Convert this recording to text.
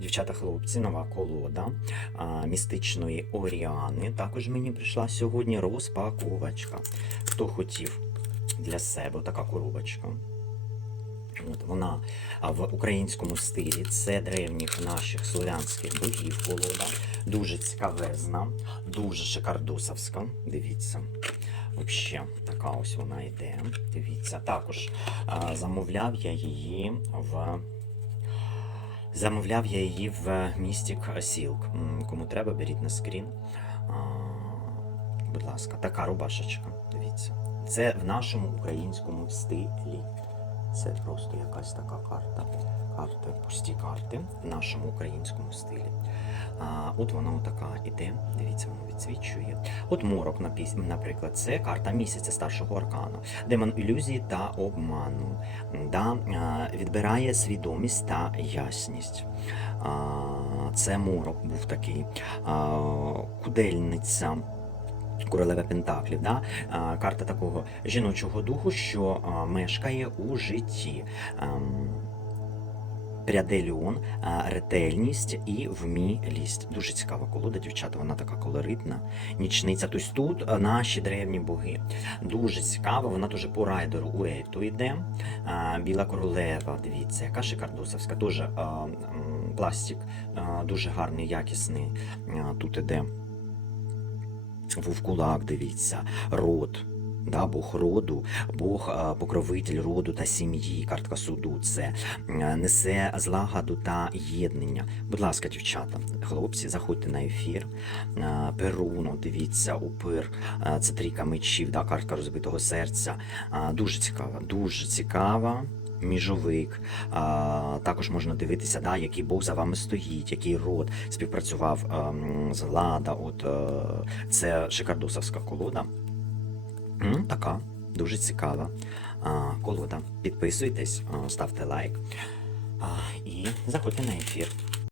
Дівчата, хлопці, нова колода а, містичної Оріани. Також мені прийшла сьогодні розпаковочка. Хто хотів для себе така коробочка. От вона в українському стилі. Це древніх наших слов'янських богів колода. Дуже цікавезна, дуже шикардосовська. Дивіться. Взагалі, така ось вона йде. Дивіться. Також а, замовляв я її в. Замовляв я її в місті Сілк. Кому треба, беріть на скрін. Будь ласка, така рубашечка. Дивіться. Це в нашому українському стилі. Це просто якась така карта. Карти, пусті карти в нашому українському стилі. А, от вона така іде. Дивіться, воно відсвічує. От морок, наприклад, це карта місяця старшого аркану, демон ілюзії та обману, да, відбирає свідомість та ясність. А, Це морок був такий. А, Кудельниця. Королева Пентаклів, да? а, карта такого жіночого духу, що мешкає у житті. Пряделіон, ретельність і вмілість. Дуже цікава колода, дівчата. Вона така колоритна, нічниця. Тобто тут наші древні боги. Дуже цікава. Вона теж по райдеру у Ейту йде. Біла королева, дивіться, яка шикардосовська, а, пластик, дуже гарний, якісний. Тут іде вовкулак, дивіться, род. Да, Бог роду, Бог покровитель роду та сім'ї, картка суду. Це несе злагоду та єднання. Будь ласка, дівчата, хлопці, заходьте на ефір. А, Перуно, дивіться, упир, це трійка мечів, да, картка розбитого серця. Дуже цікава, дуже цікава. Міжовик, а, також можна дивитися, да, який Бог за вами стоїть, який род співпрацював ем, з Лада. От е, це шикардосовська колода. Така дуже цікава колода. Підписуйтесь, ставте лайк і заходьте на ефір.